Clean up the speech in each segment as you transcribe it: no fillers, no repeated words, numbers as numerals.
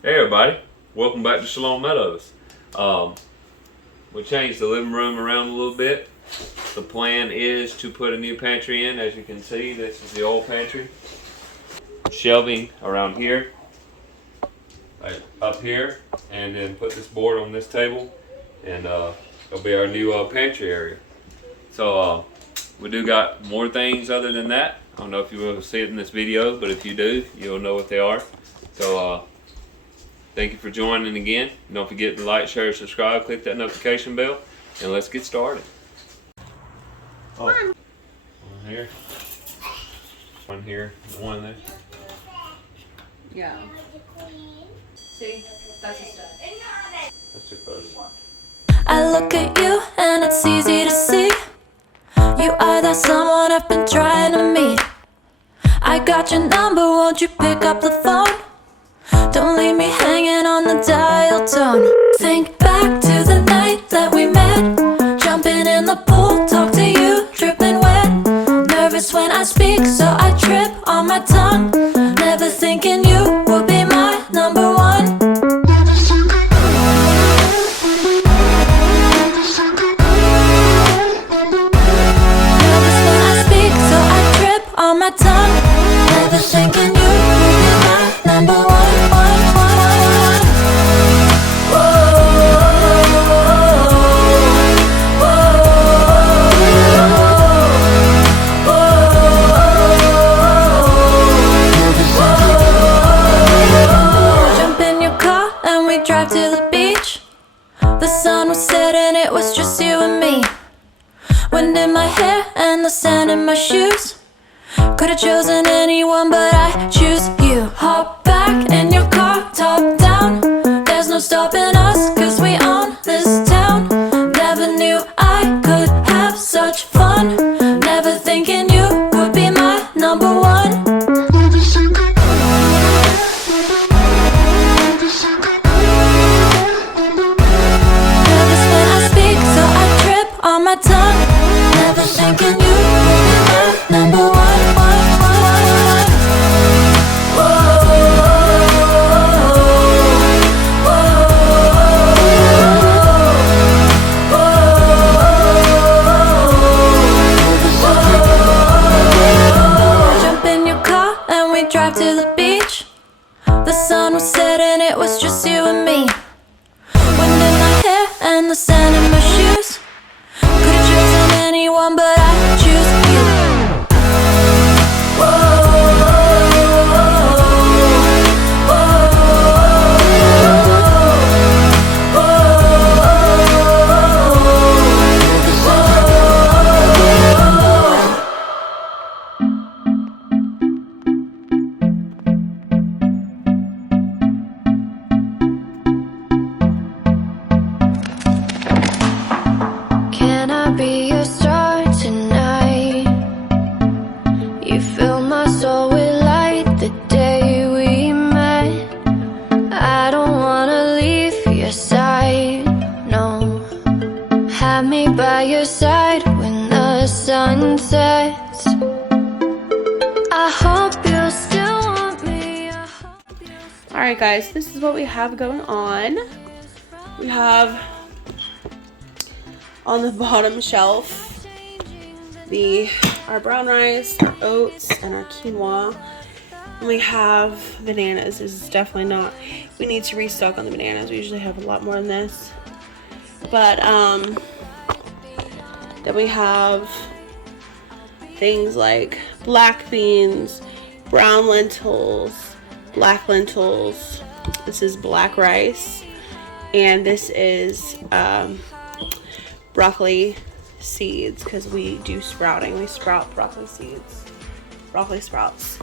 Hey everybody, welcome back to Shalom Meadows. We changed the living room around a little bit. The plan is to put a new pantry in. As you can see, this is the old pantry. Shelving around here, right up here, and then put this board on this table, and it'll be our new pantry area. So we do got more things other than that. I don't know if you will see it in this video, but if you do, you'll know what they are. So thank you for joining again. Don't forget to like, share, subscribe, click that notification bell, and let's get started. One here. One here. One there. Yeah. See? That's a stud. That's your first one. I look at you and it's easy to see. You are that someone I've been trying to meet. I got your number, won't you pick up the phone? Don't leave me hanging on the dial tone. Think back to the night that we met, jumping in the pool, talk to you, dripping wet. Nervous when I speak, so I trip on my tongue. Never thinking you would be my number one. Nervous when I speak, so I trip on my tongue. Never thinking you would be my number one. Drive to the beach. The sun was setting, it was just you and me. Wind in my hair and the sand in my shoes. Could've chosen anyone, but I choose you. Hop back in your car, top down. There's no stopping us, cause we own this town. Never knew I could have such fun. Never thinking you would be my number one. On my tongue, never thinking you would be my number one. Jump in your car and we drive to the beach. The sun was setting, it was just you and me. Wind in my hair and the sand in my shoes. Could've chosen anyone, but I choose you. Can I be your star tonight? You fill my soul with light the day we met. I don't wanna leave your side, no. Have me by your side when the sun sets. I hope you still want me. Alright guys, this is what we have going on. We have on the bottom shelf our brown rice, our oats, and our quinoa. And we have bananas. This is definitely not, we need to restock on the bananas. We usually have a lot more than this. But then we have things like black beans, brown lentils, black lentils. This is black rice, and this is broccoli seeds, because we do sprouting. We sprout broccoli seeds, broccoli sprouts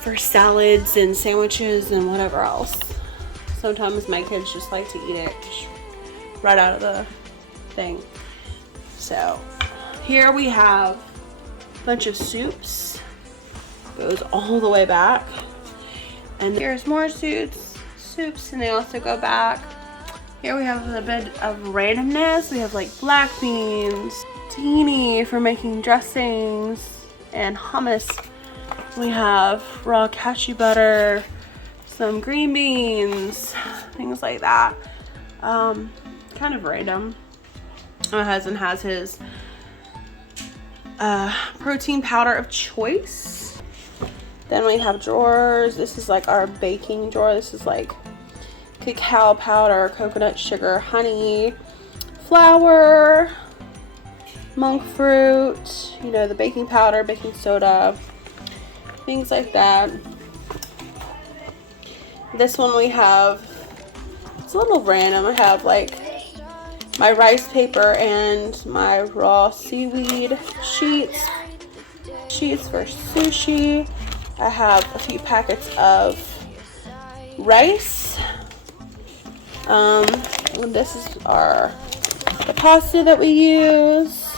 for salads and sandwiches and whatever else. Sometimes my kids just like to eat it right out of the thing. So here we have a bunch of soups, goes all the way back, and here's more soups, and they also go back. Here we have a bit of randomness. We have like black beans, tahini for making dressings, and hummus. We have raw cashew butter, some green beans, things like that. Kind of random. My husband has his protein powder of choice. Then we have drawers. This is like our baking drawer. This is like cacao powder, coconut sugar, honey, flour, monk fruit, you know, the baking powder, baking soda, things like that. This one we have, it's a little random. I have like my rice paper and my raw seaweed sheets for sushi. I have a few packets of rice. And this is the pasta that we use,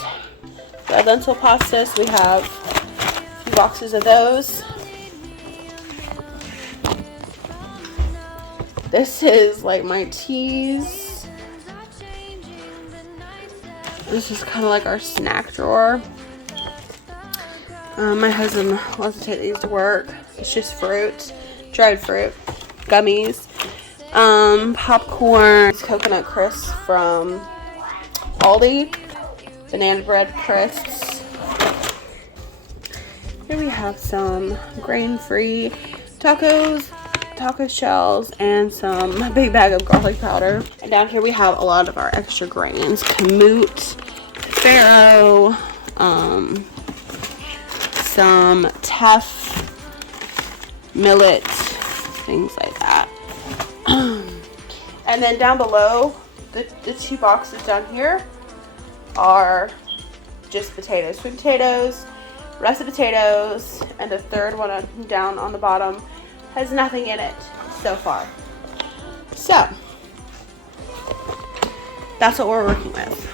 the lentil pasta. So we have a few boxes of those. This is like my teas. This is kind of like our snack drawer. My husband loves to take these to work. It's just fruit, dried fruit, gummies, popcorn, coconut crisps from Aldi, banana bread crisps. Here we have some grain-free tacos, taco shells, and some big bag of garlic powder. And down here we have a lot of our extra grains: kamut, farro, some teff, millet, things like that. And then down below, the two boxes down here are just potatoes, sweet potatoes, russet potatoes, and the third one down on the bottom has nothing in it so far. So that's what we're working with.